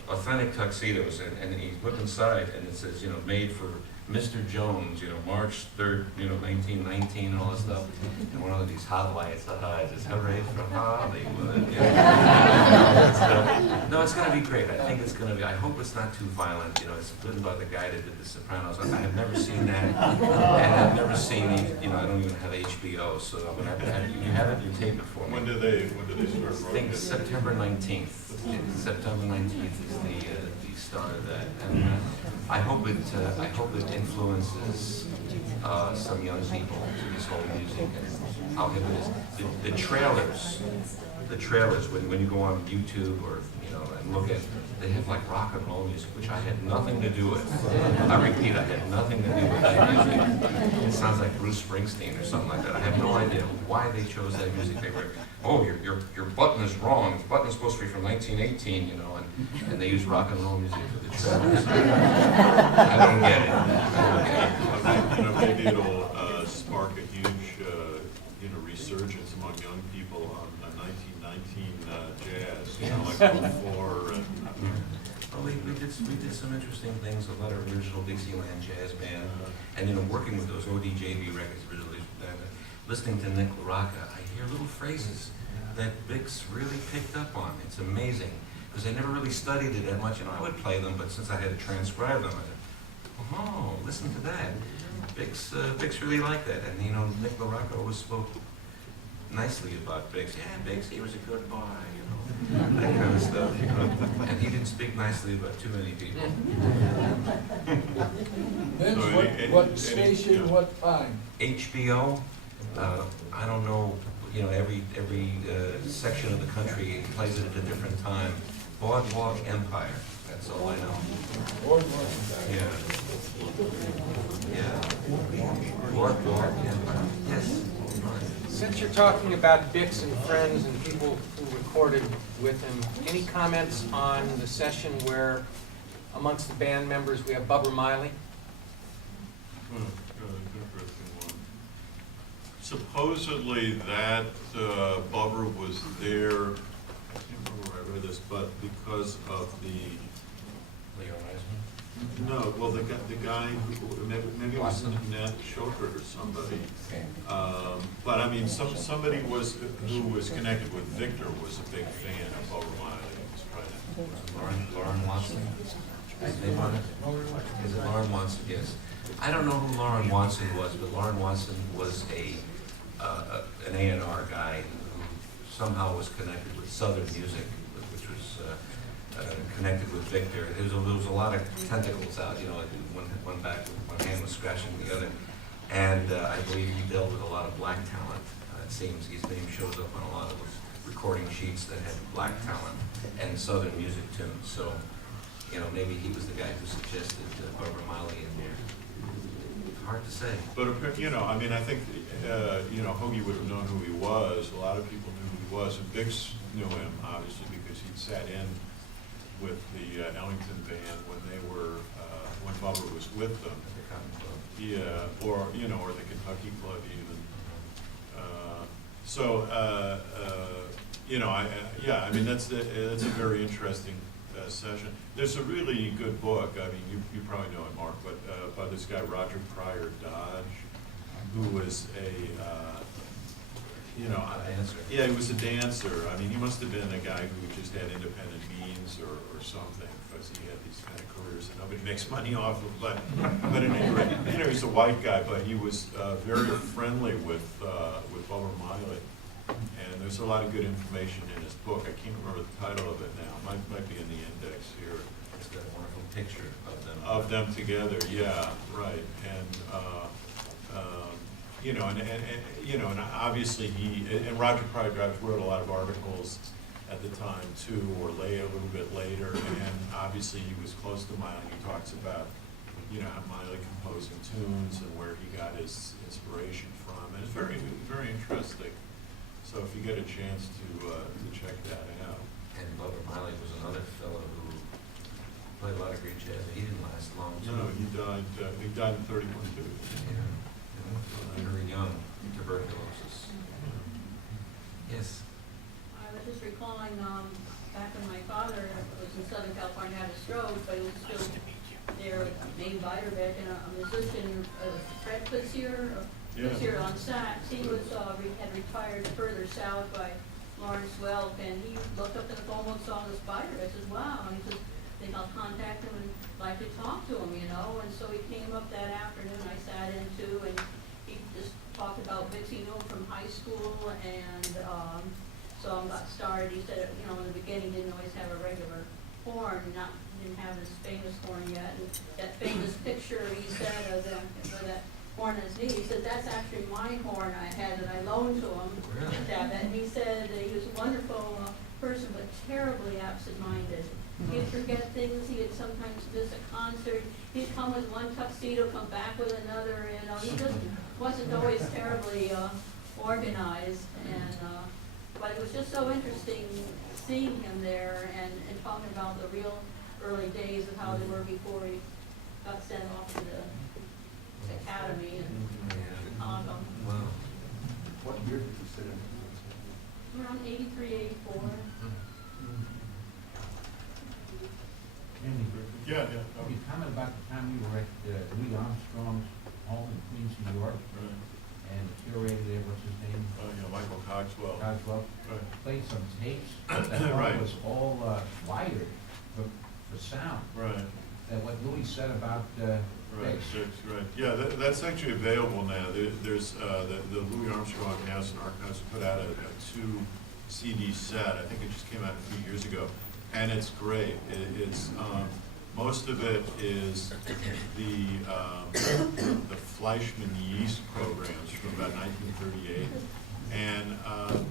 authentic tuxedos, and you look inside, and it says, you know, made for Mr. Jones, you know, March 3rd, you know, 1919, and all this stuff. And one of these highlights, says, "Hooray from Hollywood." You know? No, it's going to be great. I think it's going to be. I hope it's not too violent. You know, it's written by the guy that did The Sopranos. I have never seen that, and I've never seen. You know, I don't even have HBO, so I'm going to have to have you. You have it. You tape it for me. When do they start I think September 19th. September 19th is the start of that, and I hope it influences some young people to this whole music. And how hip it is. The trailers when you go on YouTube or and look at, they have like rock and roll music, which I had nothing to do with. I repeat, I had nothing to do with that music. It sounds like Bruce Springsteen or something like that. I have no idea why they chose that music. They were, oh, your button is wrong. The button is supposed to be from 1918, and they use rock and roll music for the trailers. I don't get it. Maybe it'll spark a huge resurgence among young people on 1919 jazz, like before. Well, we did some interesting things. A lot of original Dixieland jazz band, and working with those ODJB records, listening to Nick LaRocca, I hear little phrases that Bix really picked up on. It's amazing because I never really studied it that much. I would play them, but since I had to transcribe them, I said, "Oh, listen to that." Bix really liked that, and Nick LaRocca always spoke nicely about Bix. Yeah, Bix, he was a good boy, that kind of stuff, And he didn't speak nicely about too many people. Vince, what station, what time? HBO, I don't know, every section of the country plays it at a different time. Boardwalk Empire, that's all I know. Yeah. Yeah. Boardwalk Empire, yes. Since you're talking about Bix and friends and people who recorded with him, any comments on the session where amongst the band members we have Bubba Miley? Interesting one. Supposedly that Bubber was there, I can't remember where I read this, but because of the, Leo Reisman? no, well, the guy who, maybe it was Nat Schofert or somebody. Okay. But I mean, somebody who was connected with Victor was a big fan of Bubber Miley. Was trying to- Lauren Watson? His name on it? Is it Lauren Watson? Yes. I don't know who Lauren Watson was, but Lauren Watson was an A&R guy who somehow was connected with Southern music, which was connected with Victor. There was a lot of tentacles out, you know, like one back, one hand was scratching the other. And I believe he dealt with a lot of black talent. It seems his name shows up on a lot of those recording sheets that had black talent and Southern music tunes. So, you know, maybe he was the guy who suggested Barbara Miley in there. Hard to say. But, you know, I mean, I think, you know, Hoagie would have known who he was. A lot of people knew who he was. And Bix knew him, obviously, because he'd sat in with the Ellington band when they were, when Bubba was with them. Yeah, or, you know, or the Kentucky Club even. You know, yeah, I mean, that's a very interesting session. There's a really good book, I mean, you probably know it, Mark, but by this guy, Roger Pryor Dodge, who was you know, yeah, he was a dancer. I mean, he must have been a guy who just had independent means or something, because he had these kind of careers that nobody makes money off of. But at any rate, you know, he's a white guy, but he was very friendly with Bubba Miley. And there's a lot of good information in his book. I can't remember the title of it now. It might be in the index here. It's got a wonderful picture of them. Of them together, yeah, right. And you know, and you know, and obviously and Roger Pryor wrote a lot of articles at the time too, or a little bit later. And obviously he was close to Miley. He talks about, you know, how Miley composing tunes and where he got his inspiration from. And it's very, very interesting. So if you get a chance to check that out. And Bubba Miley was another fellow who played a lot of great jazz. He didn't last long, too. No, he died in 31 too. Yeah, very young, tuberculosis. Yes. I was just recalling, back when my father was in Southern California, had a stroke, but he was still there, Maine Beiderbecke, and a musician, Fred Putsier, was here on sax. He was, had retired further south by Lawrence Welk, and he looked up in the phone book, saw the spider. I said, wow, and he said, I think I'll contact him and like to talk to him, you know. And so he came up that afternoon. I sat in too, and he just talked about Bix. He knew him from high school, and so I got started. He said, you know, in the beginning, didn't always have a regular horn, didn't have his famous horn yet. And that famous picture he said of that horn on his knee, he said, that's actually my horn I had that I loaned to him. Really? And he said that he was a wonderful person, but terribly absent-minded. He'd forget things. He would sometimes miss a concert. He'd come with one tuxedo, come back with another. You know, he just wasn't always terribly organized. And but it was just so interesting seeing him there and talking about the real early days of how they were before he got sent off to the academy in Chicago. Wow. What year did you sit in? Around 83, 84. Andy, Yeah. can you comment about the time you were at Louis Armstrong's home in Queens, New York, Right. and the curator there, what's his name? You know, Michael Cogswell. Cogswell, Right. played some tapes, but that Right. home was all wired for sound. Right. And what Louis said about Right, Bix. right. Yeah, that's actually available now. There's the Louis Armstrong House and Archives put out a 2 CD set. I think it just came out a few years ago, and it's great. It's most of it is the Fleischmann yeast programs from about 1938, and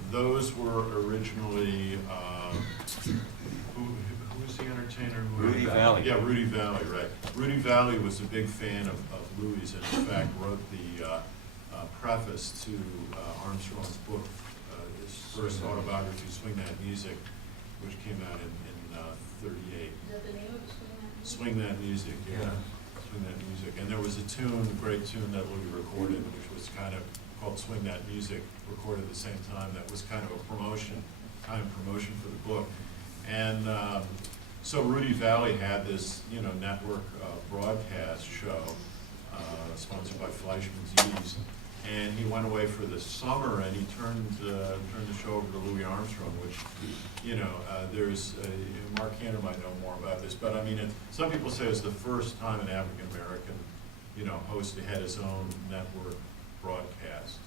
those were originally entertainer who? Rudy Valley. Yeah, Rudy Valley, right. Rudy Valley was a big fan of Louis, and in fact wrote the preface to Armstrong's book, his first autobiography, Swing That Music, which came out in 38. Is that the name of it? Swing That Music, yeah. Swing That Music. And there was a tune, a great tune that Louis recorded, which was kind of called Swing That Music, recorded at the same time. That was kind of a promotion for the book. And so Rudy Valley had this, network broadcast show sponsored by Fleischmann's Yeast. And he went away for the summer, and he turned the show over to Louis Armstrong, which, there's Mark Cantor might know more about this, but I mean, some people say it's the first time an African American, host had his own network broadcast.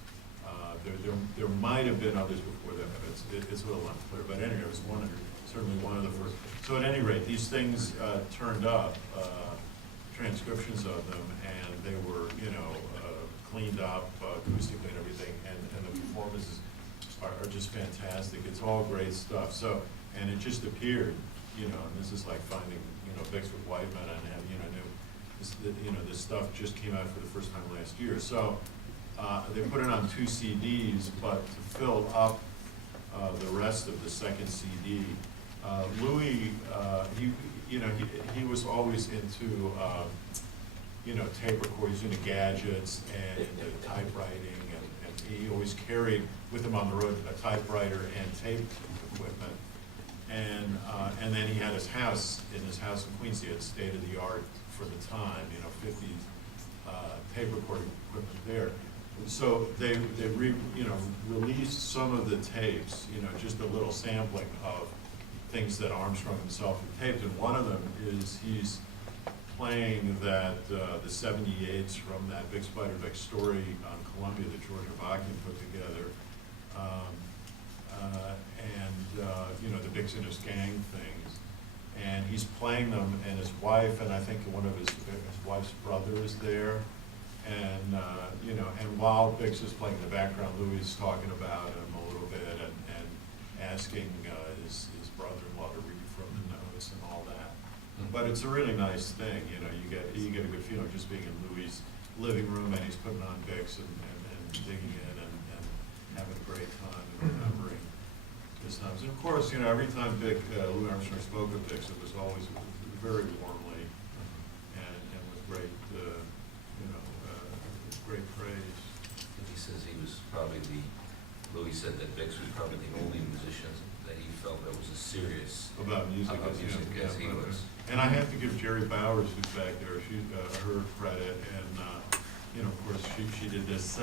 There might have been others before that, but it's a little unclear. But anyway, it was certainly one of the first. So at any rate, these things turned up, transcriptions of them, and they were, cleaned up acoustically and everything, and the performances are just fantastic. It's all great stuff. So, and it just appeared, and this is like finding, Vicks with Whiteman, and this stuff just came out for the first time last year. So they put it on 2 CDs, but to fill up the rest of the second CD, Louis, he was always into tape recordings, into gadgets and typewriting, and he always carried with him on the road a typewriter and tape equipment. And then he had his house in Queens, he had state of the art for the time, 50s tape recording equipment there. So they released some of the tapes, just a little sampling of things that Armstrong himself had taped, and one of them is he's playing that the 78s from that Vic Spider-Vic story on Columbia that George Avakian put together, and the Vic's in his gang things, and he's playing them, and his wife and I think one of his wife's brother is there, and and while Vic's is playing in the background, Louis is talking about him a little bit and asking his brother-in-law to read from the notes and all that. But it's a really nice thing, you get a good feeling just being in Louis' living room, and he's putting on Vicks and digging in and having a great time and remembering his times. And of course, every time Louis Armstrong spoke of Vicks, it was always very warmly and with great, great praise. He says he was probably Louis said that Vicks was probably the only musician that he felt that was as serious About music as he was. And I have to give Jerry Bowers, who's back there, her credit, and of course she did this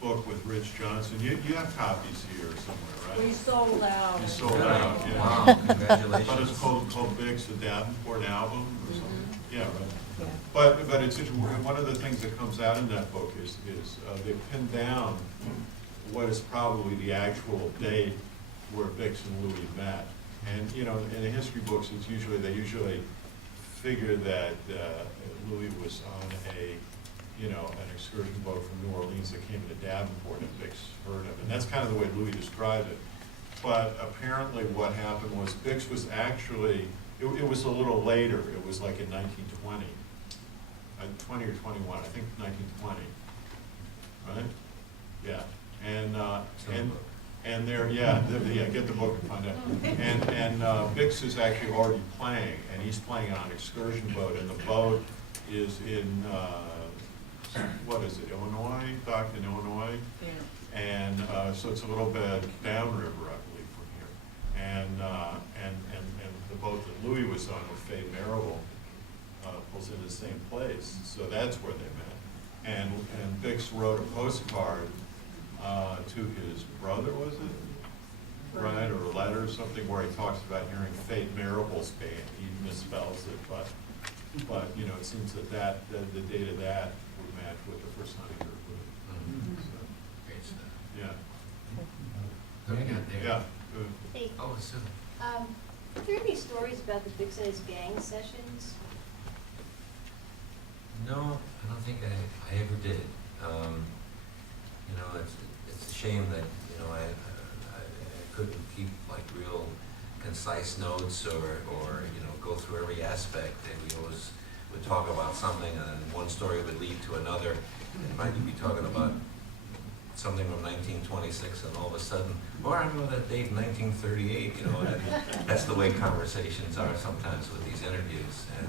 book with Rich Johnson. You have copies here somewhere, right? We sold out. You sold out, yeah. Wow, congratulations. But it's called Vicks, the Davenport album or something. Yeah, right. Yeah. But it's one of the things that comes out in that book is they pin down what is probably the actual date where Vicks and Louis met. And in the history books, they usually figure that Louis was on an excursion boat from New Orleans that came to Davenport, and Vicks heard him, and that's kind of the way Louis described it. But apparently, what happened was Vicks was actually it was a little later. It was like in 1920, 20 or 21, I think 1920, right? Yeah, and there, get the book and find out. And Vicks is actually already playing, and he's playing on an excursion boat, and the boat is in, what is it, Illinois, docked in Illinois? Yeah. And so it's a little bit downriver, I believe, from here. And the boat that Louis was on with Faye Marable was in the same place, so that's where they met. And Vicks wrote a postcard to his brother, was it? Right, or a letter or something, where he talks about hearing Faye Marable's band. He misspells it, but it seems that the date of that would match with the first time he heard it. So, Great stuff. yeah. What do we got there? Yeah. Hey, Oh, so, are there any stories about the Vicks and his gang sessions? no, I don't think I ever did. It's a shame that, I couldn't keep like real concise notes or go through every aspect. And we always would talk about something, and then one story would lead to another. And might be talking about something from 1926, and all of a sudden, or I remember that date in 1938. And that's the way conversations are sometimes with these interviews. And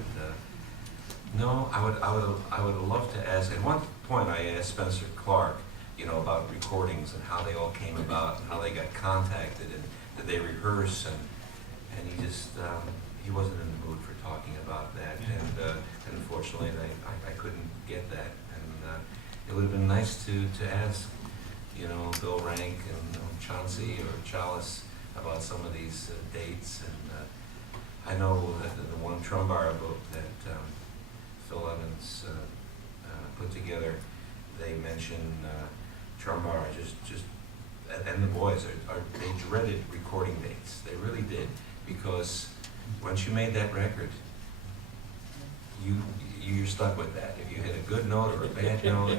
no, I would love to ask. At one point, I asked Spencer Clark, about recordings and how they all came about and how they got contacted and did they rehearse, and he just he wasn't in the mood for talking about that, and unfortunately I couldn't get that, and it would have been nice to ask Bill Rank and Chauncey or Chalice about some of these dates, and I know that the one Trumbara book that Phil Evans put together, they mention Trumbara just and the boys they dreaded recording dates. They really did, because once you made that record, you're stuck with that. If you hit a good note or a bad note,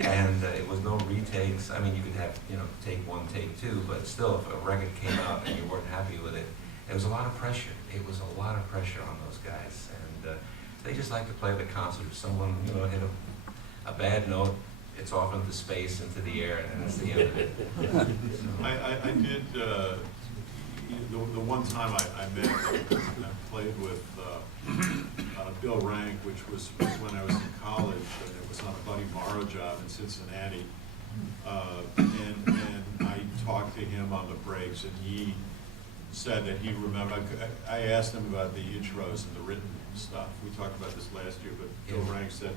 and it was no retakes. I mean, you could have take one, take two, but still, if a record came out and you weren't happy with it, it was a lot of pressure. It was a lot of pressure on those guys, and they just like to play the concert. If someone hit a bad note, it's off into space, into the air, and that's the end of it. I did, the one time I met and played with Bill Rank, which was when I was in college, and it was on a Buddy Morrow job in Cincinnati. And I talked to him on the breaks, and he said that he remembered. I asked him about the intros and the written stuff. We talked about this last year, but Bill Rank said,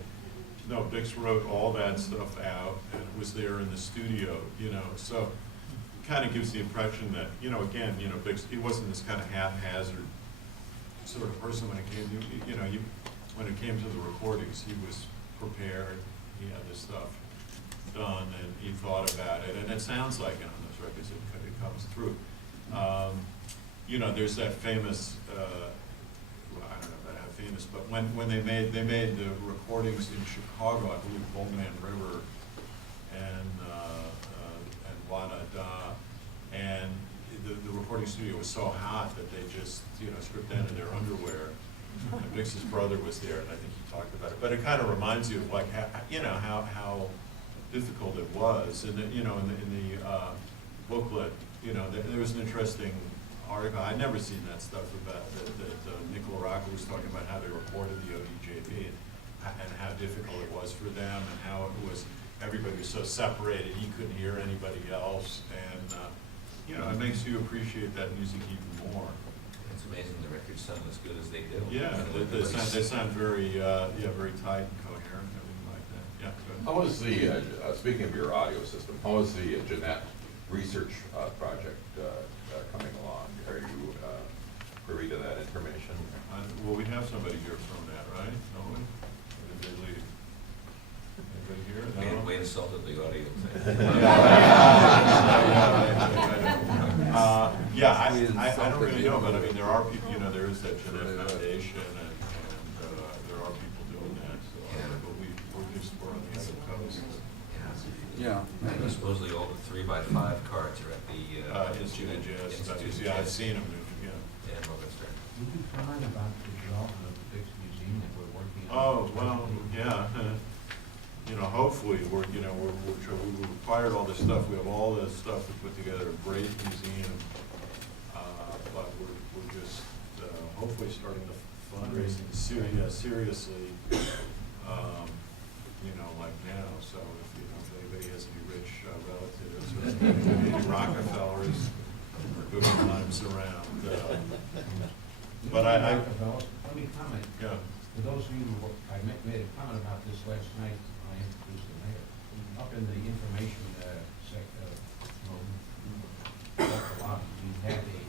no, Bix wrote all that stuff out, and it was there in the studio, so it kind of gives the impression that, again, Bix, he wasn't this kind of haphazard sort of person when it came to, when it came to the recordings. He was prepared, he had this stuff done, and he thought about it, and it sounds like it on those records, it comes through. There's that famous, I don't know about how famous, but when they made the recordings in Chicago, I believe Bull Man River and La Da Da, and the recording studio was so hot that they just stripped down to their underwear. And Bix's brother was there, and I think he talked about it. But it kind of reminds you of like how difficult it was. And in the booklet, there was an interesting article. I'd never seen that stuff about that Nicola Rocca was talking about how they recorded the ODJB and how difficult it was for them, and how it was, everybody was so separated, he couldn't hear anybody else, and it makes you appreciate that music even more. It's amazing the records sound as good as they do. Yeah, they sound very very tight and coherent and everything like that. Yeah, good. How was the, speaking of your audio system, how is the Jeanette research project coming along? Are you privy to that information? Well, we have somebody here from that, right? Don't we? Or did they leave? Anybody here? No? We insulted the audience. I don't really know, but I mean, there are people, there is that Jeanette Foundation, and there are people doing that, so, but we're on the other coast. Yeah. Supposedly all the 3x5 cards are at the Institute of Jazz Studies. Yeah, I've seen them, Yeah, Loganster. Would you comment about the development of the Bix Museum that we're working on? Oh, well, yeah. Hopefully we've acquired all this stuff. We have all this stuff to put together, a great museum. But we're just hopefully starting the fundraising seriously, like now. So if anybody has any rich relatives or any Rockefellers or good times around. But let me comment. Yeah. For those of you who, I made a comment about this last night when I introduced the mayor. Up in the information lobby, we had a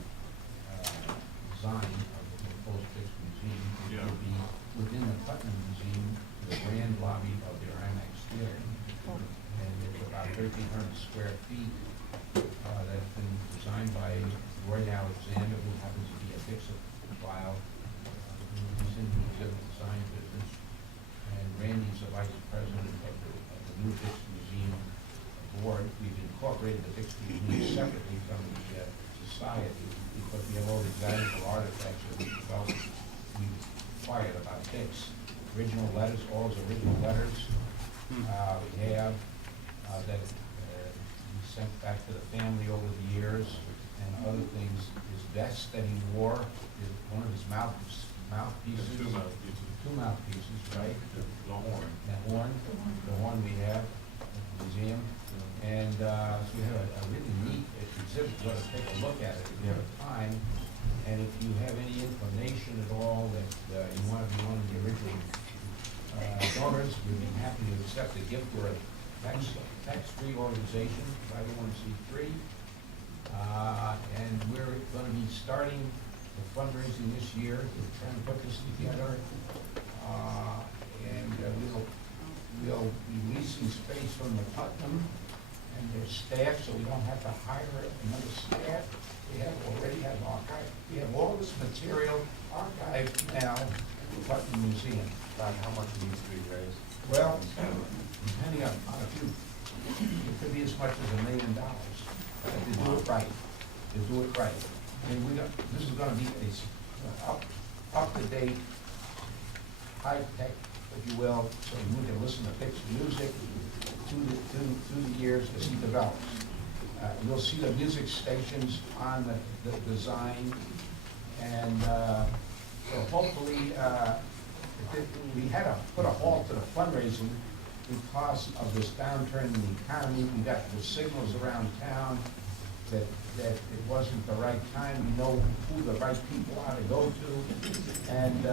design of the proposed Bix Museum. It Yeah. would be within the Putnam Museum, the grand lobby of their IMAX theater. And it's about 1,300 square feet. That's been designed by Roy Alexander, who happens to be a Bixophile. He's in the exhibit design business. And Randy's the vice president of the new Bix Museum board. We've incorporated the Bix Museum separately from the society. valuable artifacts that we felt we acquired about Bix. Original letters, all his original letters, we have, that he sent back to the family over the years, and other things. His vest that he wore, one of his mouthpieces. Two mouthpieces, right? The horn. The horn we have at the museum. And so we have a really neat exhibit. You ought to take a look at it if you have time. And if you have any inclination at all that you want to be one of the original donors, we'd be happy to accept a gift. We're a tax-free organization, 501c3. And we're going to be starting the fundraising this year. We're trying to put this together. And we'll be leasing space from the Putnam and their staff, so we don't have to hire another staff. We already have archived. We have all this material archived now at the Putnam Museum. About how much needs to be raised? Well, depending on a few, it could be as much as $1 million. If you do it right, I mean, this is gonna be a up-to-date, high-tech, if you will, so you can listen to Bix music through the years as he develops. You'll see the music stations on the design, and so hopefully, we had to put a halt to the fundraising because of this downturn in the economy. We got the signals around town that it wasn't the right time. We know who the right people are to go to, and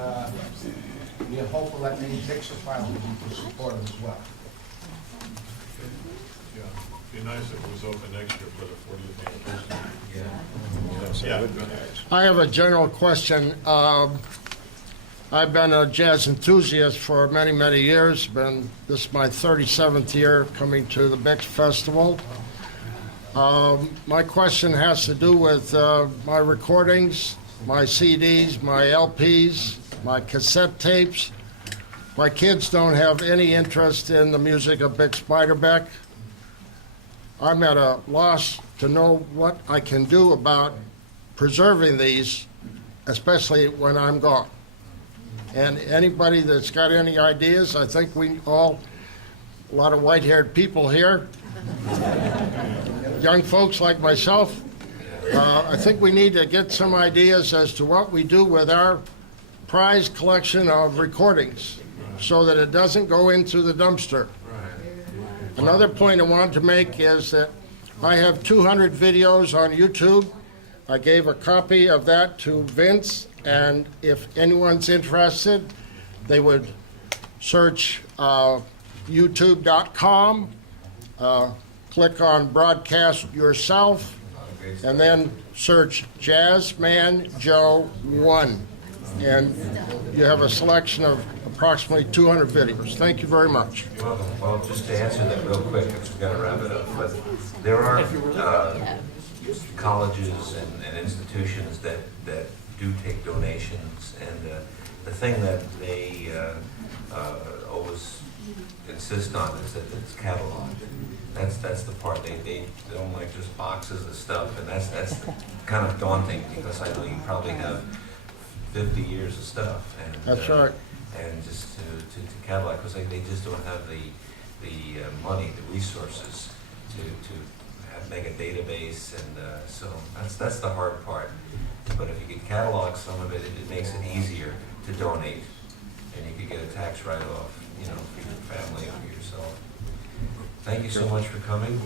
we are hopeful that many Bixer files will be supportive as well. Yeah, it'd be nice if it was open next year for the 40th anniversary. Yeah. I have a general question. I've been a jazz enthusiast for many, many years. This is my 37th year coming to the Bix Festival. My question has to do with my recordings, my CDs, my LPs, my cassette tapes. My kids don't have any interest in the music of Bix Beiderbecke. I'm at a loss to know what I can do about preserving these, especially when I'm gone. And anybody that's got any ideas, I think we all, a lot of white-haired people here, young folks like myself, I think we need to get some ideas as to what we do with our prized collection of recordings so that it doesn't go into the dumpster. Another point I wanted to make is that I have 200 videos on YouTube. I gave a copy of that to Vince, and if anyone's interested, they would search youtube.com, click on Broadcast Yourself, and then search Jazzman Joe 1. And you have a selection of approximately 200 videos. Thank you very much. Well, just to answer that real quick, because we've got to wrap it up, but there are colleges and institutions that do take donations, and the thing that they always insist on is that it's cataloged. That's the part they don't like, just boxes of stuff, and that's kind of daunting, because I know you probably have 50 years of stuff, and that's right. And just to catalog, because they just don't have the money, the resources to make a database, and so that's the hard part. But if you could catalog some of it, it makes it easier to donate, and you could get a tax write-off, for your family or for yourself. Thank you so much for coming.